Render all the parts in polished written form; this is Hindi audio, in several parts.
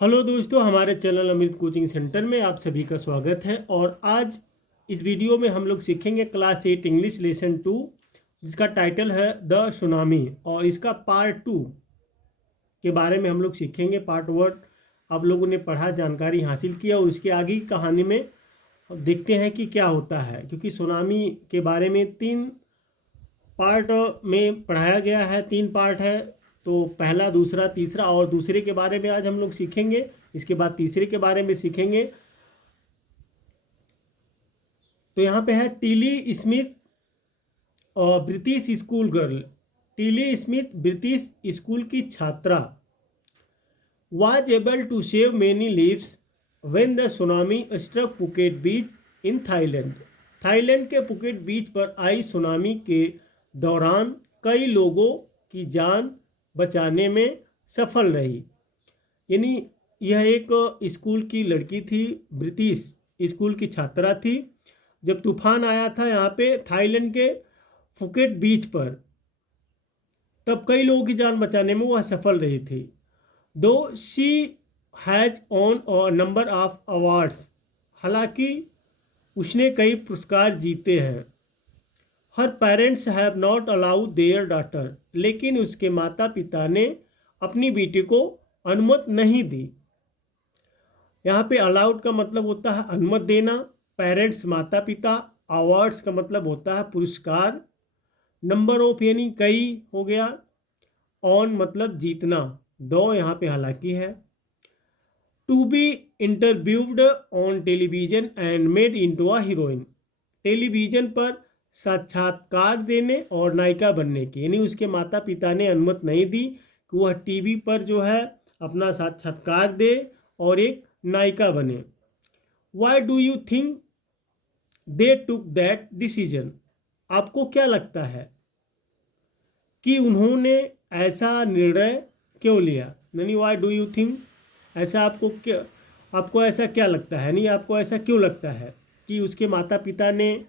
हेलो दोस्तों, हमारे चैनल अमृत कोचिंग सेंटर में आप सभी का स्वागत है। और आज इस वीडियो में हम लोग सीखेंगे क्लास 8 इंग्लिश लेसन 2, जिसका टाइटल है द सुनामी। और इसका पार्ट 2 के बारे में हम लोग सीखेंगे। पार्ट 1 आप लोगों ने पढ़ा, जानकारी हासिल किया, और उसके आगे की कहानी में देखते हैं कि क्या होता है। क्योंकि सुनामी के बारे में 3 पार्ट में पढ़ाया गया है, 3 पार्ट है। तो पहला, दूसरा, तीसरा, और दूसरे के बारे में आज हम लोग सीखेंगे। इसके बाद तीसरे के बारे में सीखेंगे। तो यहाँ पे है Tilly Smith, British school girl. Tilly Smith British school की छात्रा was able to save many lives when the tsunami struck Phuket beach in Thailand. Thailand के पुकेट बीच पर आई सुनामी के दौरान कई लोगों की जान बचाने में सफल रही। यानी यह एक स्कूल की लड़की थी, ब्रिटिश स्कूल की छात्रा थी। जब तूफान आया था यहाँ पे थाईलैंड के फुकेट बीच पर, तब कई लोगों की जान बचाने में वह सफल रही थी। Though she has won a number of awards, हालांकि उसने कई पुरस्कार जीते हैं। Her parents have not allowed their daughter, लेकिन उसके माता पिता ने अपनी बेटी को अनुमति नहीं दी। यहाँ पे अलाउड का मतलब होता है अनुमति देना, पेरेंट्स माता पिता, अवार्ड्स का मतलब होता है पुरस्कार, नंबर ऑफ यानी कई हो गया, ऑन मतलब जीतना, दो यहाँ पे हालांकि है। To be interviewed on television and made into a heroine, television पर साक्षात्कार देने और नायिका बनने की। यानी उसके माता पिता ने अनुमति नहीं दी कि वह टीवी पर जो है अपना साक्षात्कार दे और एक नायिका बने। Why do you think they took that decision, आपको क्या लगता है कि उन्होंने ऐसा निर्णय क्यों लिया। यानी वाई डू यू थिंक, ऐसा आपको ऐसा क्या लगता है, नहीं आपको ऐसा क्यों लगता है कि उसके माता पिता ने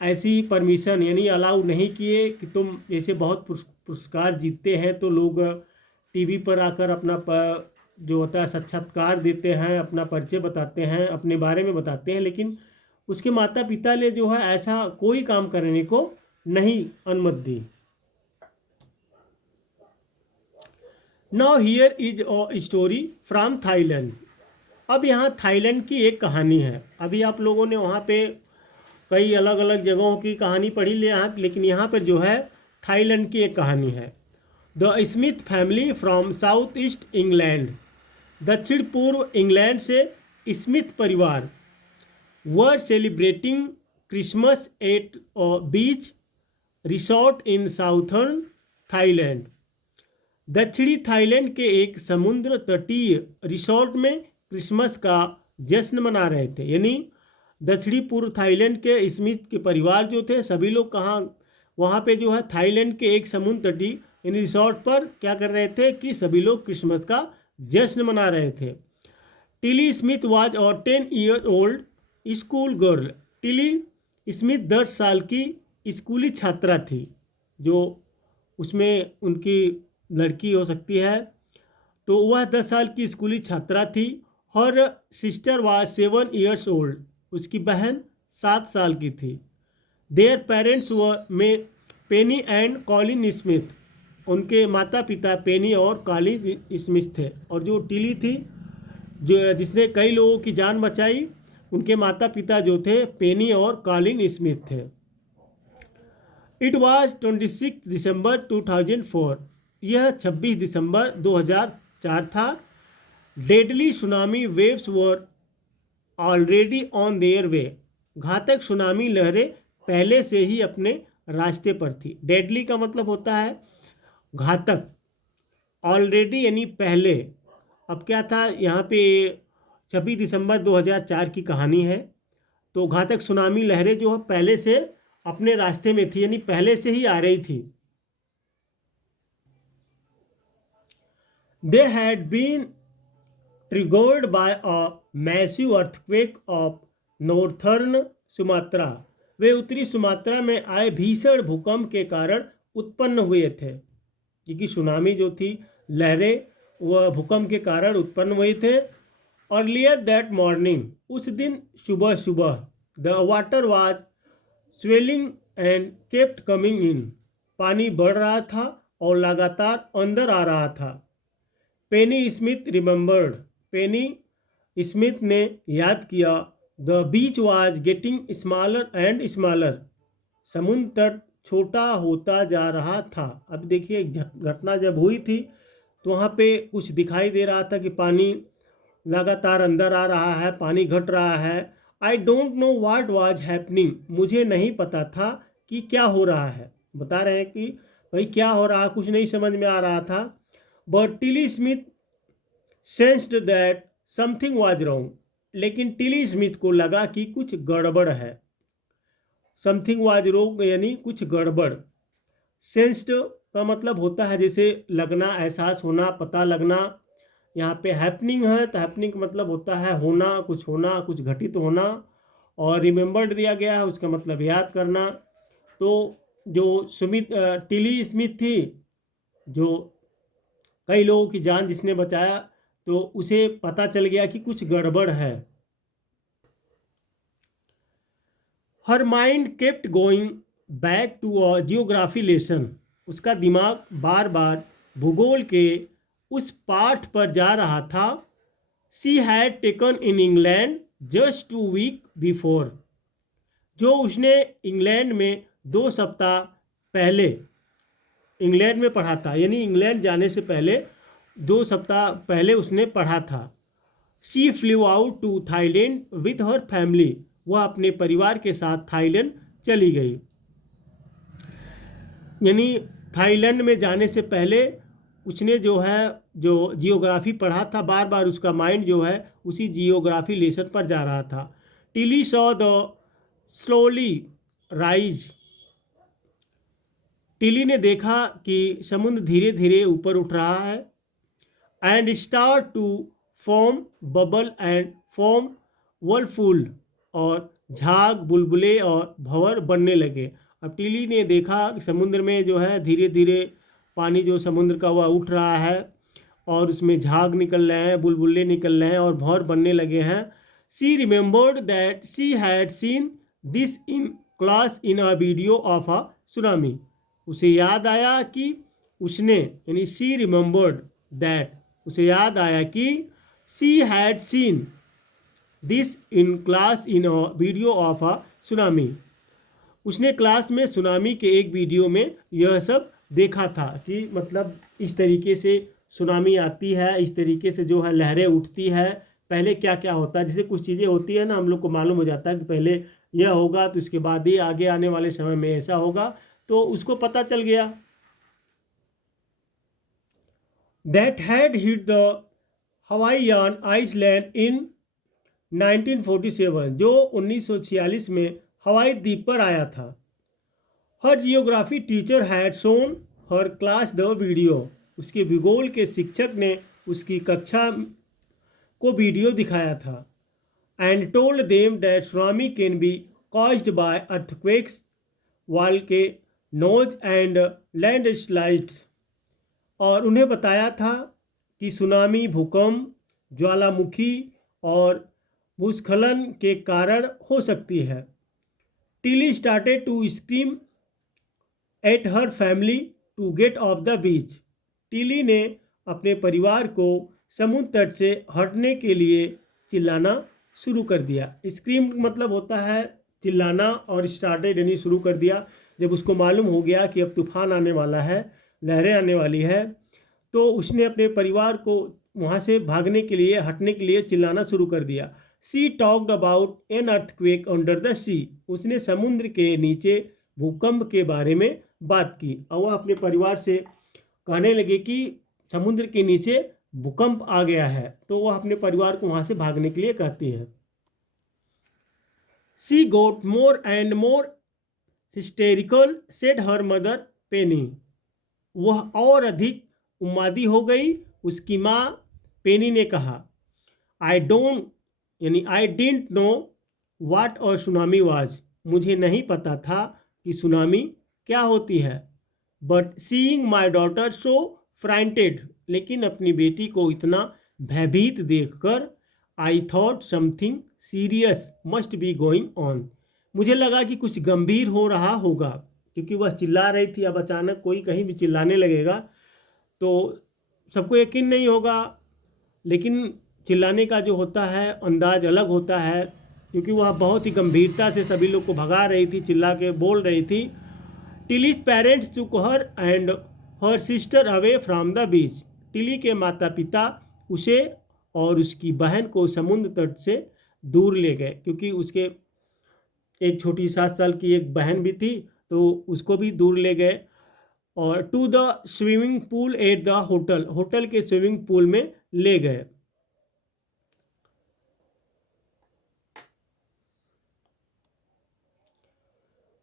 ऐसी परमिशन यानी अलाउ नहीं किए कि तुम जैसे बहुत पुरस्कार जीतते हैं तो लोग टीवी पर आकर अपना जो होता है साक्षात्कार देते हैं, अपना परिचय बताते हैं, अपने बारे में बताते हैं, लेकिन उसके माता पिता ने जो है ऐसा कोई काम करने को नहीं अनुमति दी। Now here is a story from Thailand. अब यहाँ थाईलैंड की एक कहानी है। अभी आप लोगों ने वहाँ पे कई अलग अलग जगहों की कहानी पढ़ी ले यहाँ, लेकिन यहाँ पर जो है थाईलैंड की एक कहानी है। The Smith family from south east England, दक्षिण पूर्व इंग्लैंड से स्मिथ परिवार were celebrating Christmas at a beach resort in southern Thailand. दक्षिणी थाईलैंड के एक समुद्र तटीय रिसोर्ट में क्रिसमस का जश्न मना रहे थे। यानी दक्षिणी पूर्व थाईलैंड के स्मिथ के परिवार जो थे सभी लोग कहाँ, वहाँ पे जो है थाईलैंड के एक समुद्र तटीय यानी रिसोर्ट पर क्या कर रहे थे कि सभी लोग क्रिसमस का जश्न मना रहे थे। टिली स्मिथ वाज और 10 year old school girl. Tilly Smith 10 साल की स्कूली छात्रा थी, जो उसमें उनकी लड़की हो सकती है। तो वह 10 साल की स्कूली छात्रा थी। Her sister was 7 years old, उसकी बहन 7 साल की थी। देयर पेरेंट्स वर में पेनी एंड कॉलिन स्मिथ, उनके माता पिता पेनी और कॉलिन स्मिथ थे। और जो टिली थी, जो जिसने कई लोगों की जान बचाई, उनके माता पिता जो थे पेनी और कॉलिन स्मिथ थे। इट वॉज 26 दिसंबर 2004, यह 26 दिसंबर 2004 था। Deadly tsunami waves were already on their way, घातक सुनामी लहरें पहले से ही अपने रास्ते पर थी। डेडली का मतलब होता है घातक, ऑलरेडी यानी पहले। अब क्या था यहाँ पे 26 दिसंबर 2004 की कहानी है। तो घातक सुनामी लहरें जो है पहले से अपने रास्ते में थी, यानी पहले से ही आ रही थी। They had been triggered by a massive earthquake of northern Sumatra, वे उत्तरी सुमात्रा में आए भीषण भूकंप के कारण उत्पन्न हुए थे। क्योंकि सुनामी जो थी, लहरें वह भूकंप के कारण उत्पन्न हुए थे। अर्लियर दैट मॉर्निंग, उस दिन सुबह सुबह, the water was swelling and kept coming in, पानी बढ़ रहा था और लगातार अंदर आ रहा था। पेनी स्मिथ रिमेंबर्ड, पेनी स्मिथ ने याद किया, the beach was getting smaller and smaller, समुद्र तट छोटा होता जा रहा था। अब देखिए घटना जब हुई थी तो वहाँ पे कुछ दिखाई दे रहा था कि पानी लगातार अंदर आ रहा है, पानी घट रहा है। I don't know what was happening, मुझे नहीं पता था कि क्या हो रहा है। बता रहे हैं कि भाई क्या हो रहा, कुछ नहीं समझ में आ रहा था। But Tilly Smith sensed that something was wrong, लेकिन टिली स्मिथ को लगा कि कुछ गड़बड़ है। समथिंग वाज रॉन्ग यानी कुछ गड़बड़। सेंस्ड का मतलब होता है जैसे लगना, एहसास होना, पता लगना। यहाँ पे हैपनिंग है तो हैपनिंग का मतलब होता है होना, कुछ घटित होना। और रिमेंबर्ड दिया गया है, उसका मतलब याद करना। तो जो टिली स्मिथ थी, जो कई लोगों की जान जिसने बचाया, तो उसे पता चल गया कि कुछ गड़बड़ है। Her mind kept going back to a geography lesson, उसका दिमाग बार बार भूगोल के उस पाठ पर जा रहा था। She had taken in England just 2 week before, जो उसने इंग्लैंड में 2 सप्ताह पहले इंग्लैंड में पढ़ा था, यानी इंग्लैंड जाने से पहले 2 सप्ताह पहले उसने पढ़ा था। She flew out to Thailand with her family, वह अपने परिवार के साथ थाईलैंड चली गई। यानी थाईलैंड में जाने से पहले उसने जो जियोग्राफी पढ़ा था, बार बार उसका माइंड जो है उसी जियोग्राफी लेसन पर जा रहा था। Tilly saw the slowly rise, Tilly ने देखा कि समुद्र धीरे धीरे ऊपर उठ रहा है। And start to form bubble and form whirlpool, और झाग, बुलबुले और भंवर बनने लगे। अब टिली ने देखा कि समुद्र में जो है धीरे धीरे पानी जो समुद्र का वह उठ रहा है और उसमें झाग निकल रहे हैं, बुलबुले निकल रहे हैं और भंवर बनने लगे हैं। She remembered that she had seen this in class in a video of a tsunami, उसे याद आया कि उसने, यानी शी रिमेंबर्ड दैट, उसे याद आया कि she had seen this in class in a video of a tsunami, उसने क्लास में सुनामी के एक वीडियो में यह सब देखा था कि मतलब इस तरीके से सुनामी आती है, इस तरीके से जो है लहरें उठती है। पहले क्या क्या होता है, जैसे कुछ चीज़ें होती है ना, हम लोग को मालूम हो जाता है कि पहले यह होगा तो इसके बाद ही आगे आने वाले समय में ऐसा होगा, तो उसको पता चल गया। That had hit the Hawaiian Island in 1947, जो 1946 में हवाई द्वीप पर आया था। Her geography teacher had shown her class the video, उसके भूगोल के शिक्षक ने उसकी कक्षा को वीडियो दिखाया था। And told them that tsunami can be caused by earthquakes, volcanoes and landslides, और उन्हें बताया था कि सुनामी भूकंप, ज्वालामुखी और भूस्खलन के कारण हो सकती है। Tilly started to scream at her family to get off the beach, Tilly ने अपने परिवार को समुद्र तट से हटने के लिए चिल्लाना शुरू कर दिया। स्क्रीम मतलब होता है चिल्लाना, और स्टार्टेड यानी शुरू कर दिया। जब उसको मालूम हो गया कि अब तूफान आने वाला है, लहरें आने वाली है, तो उसने अपने परिवार को वहाँ से भागने के लिए, हटने के लिए चिल्लाना शुरू कर दिया। She talked about an earthquake under the sea, उसने समुद्र के नीचे भूकंप के बारे में बात की, और वह अपने परिवार से कहने लगे कि समुद्र के नीचे भूकंप आ गया है, तो वह अपने परिवार को वहाँ से भागने के लिए कहती है। She got more and more hysterical said her mother Penny, वह और अधिक उन्मादी हो गई, उसकी माँ पेनी ने कहा। आई डोंट यानी आई डिडंट नो व्हाट और सुनामी वाज, मुझे नहीं पता था कि सुनामी क्या होती है। But seeing my daughter so frightened, लेकिन अपनी बेटी को इतना भयभीत देखकर I thought something serious must be going on, मुझे लगा कि कुछ गंभीर हो रहा होगा, क्योंकि वह चिल्ला रही थी। अब अचानक कोई कहीं भी चिल्लाने लगेगा तो सबको यकीन नहीं होगा, लेकिन चिल्लाने का जो होता है अंदाज अलग होता है, क्योंकि वह बहुत ही गंभीरता से सभी लोग को भगा रही थी, चिल्ला के बोल रही थी। Tilly's parents took her and her sister away from the beach, Tilly के माता पिता उसे और उसकी बहन को समुद्र तट से दूर ले गए, क्योंकि उसके एक छोटी 7 साल की एक बहन भी थी, तो उसको भी दूर ले गए। और to the swimming pool at the hotel, hotel के स्विमिंग पूल में ले गए।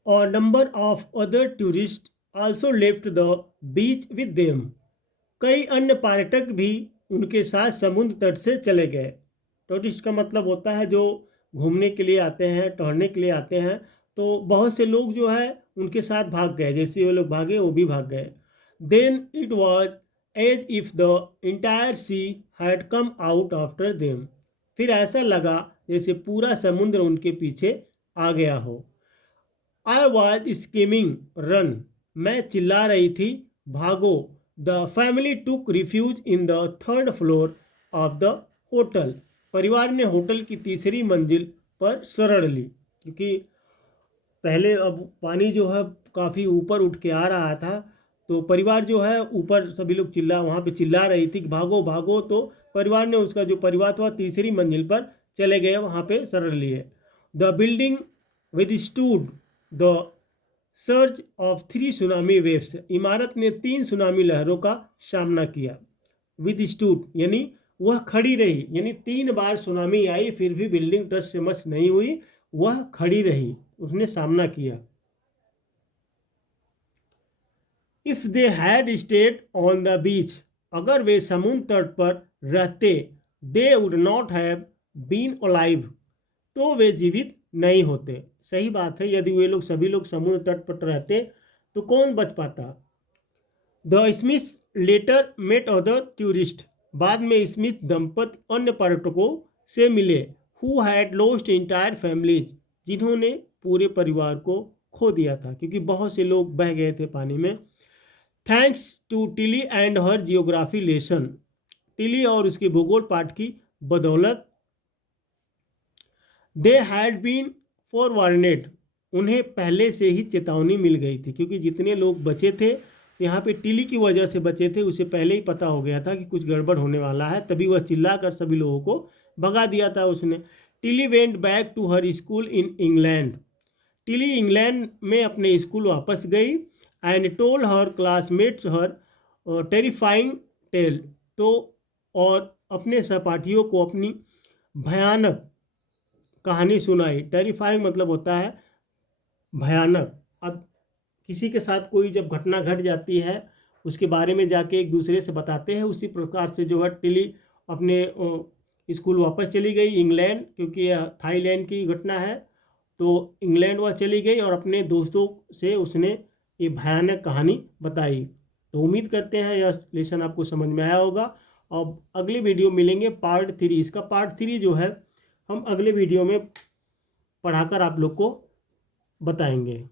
और number of other tourist also left the beach with them, कई अन्य पर्यटक भी उनके साथ समुद्र तट से चले गए। टूरिस्ट का मतलब होता है जो घूमने के लिए आते हैं, टहलने के लिए आते हैं, तो बहुत से लोग जो है उनके साथ भाग गए, जैसे वो लोग भागे वो भी भाग गए। Then it was as if the entire sea had come out after them, फिर ऐसा लगा जैसे पूरा समुद्र उनके पीछे आ गया हो। आई वॉज स्कीमिंग रन, मैं चिल्ला रही थी भागो। The family took refuge in the third floor of the hotel, परिवार ने होटल की तीसरी मंजिल पर शरण ली, क्योंकि पहले अब पानी जो है काफ़ी ऊपर उठ के आ रहा था, तो परिवार जो है ऊपर सभी लोग वहाँ पे चिल्ला रही थी कि भागो भागो, तो परिवार ने उसका जो परिवार था तीसरी मंजिल पर चले गए, वहाँ पे शरण लिए। The building withstood the surge of 3 tsunami waves, इमारत ने 3 सुनामी लहरों का सामना किया। विदस्टूड यानी वह खड़ी रही, यानी 3 बार सुनामी आई फिर भी बिल्डिंग टच से मच नहीं हुई, वह खड़ी रही, उसने सामना किया। If they had stayed on the beach, अगर वे समुद्र तट पर रहते, they would not have been alive, तो वे जीवित नहीं होते। सही बात है, यदि वे लोग सभी लोग समुद्र तट पर रहते तो कौन बच पाता। The Smith later met other tourist, बाद में स्मिथ दंपति अन्य पर्यटकों से मिले। Who had lost entire families, जिन्होंने पूरे परिवार को खो दिया था, क्योंकि बहुत से लोग बह गए थे पानी में। Thanks to Tilly and her geography lesson, Tilly और उसके भूगोल पाठ की बदौलत। दे हैड बीन फॉरवार्नेड, उन्हें पहले से ही चेतावनी मिल गई थी, क्योंकि जितने लोग बचे थे यहाँ पे टिली की वजह से बचे थे, उसे पहले ही पता हो गया था कि कुछ गड़बड़ होने वाला है, तभी वह चिल्ला कर सभी लोगों को भगा दिया था उसने। Tilly went back to her school in England, Tilly England में अपने स्कूल वापस गई। And told her classmates her terrifying tale, तो और अपने सहपाठियों को अपनी भयानक कहानी सुनाई। टेरिफाइंग मतलब होता है भयानक। अब किसी के साथ कोई जब घटना घट जाती है उसके बारे में जाके एक दूसरे से बताते हैं, उसी प्रकार से जो है टिली अपने स्कूल वापस चली गई इंग्लैंड, क्योंकि यह थाईलैंड की घटना है, तो इंग्लैंड वह चली गई और अपने दोस्तों से उसने ये भयानक कहानी बताई। तो उम्मीद करते हैं यह लेसन आपको समझ में आया होगा। अब अगले वीडियो मिलेंगे पार्ट 3, इसका पार्ट 3 जो है हम अगले वीडियो में पढ़ाकर आप लोग को बताएंगे।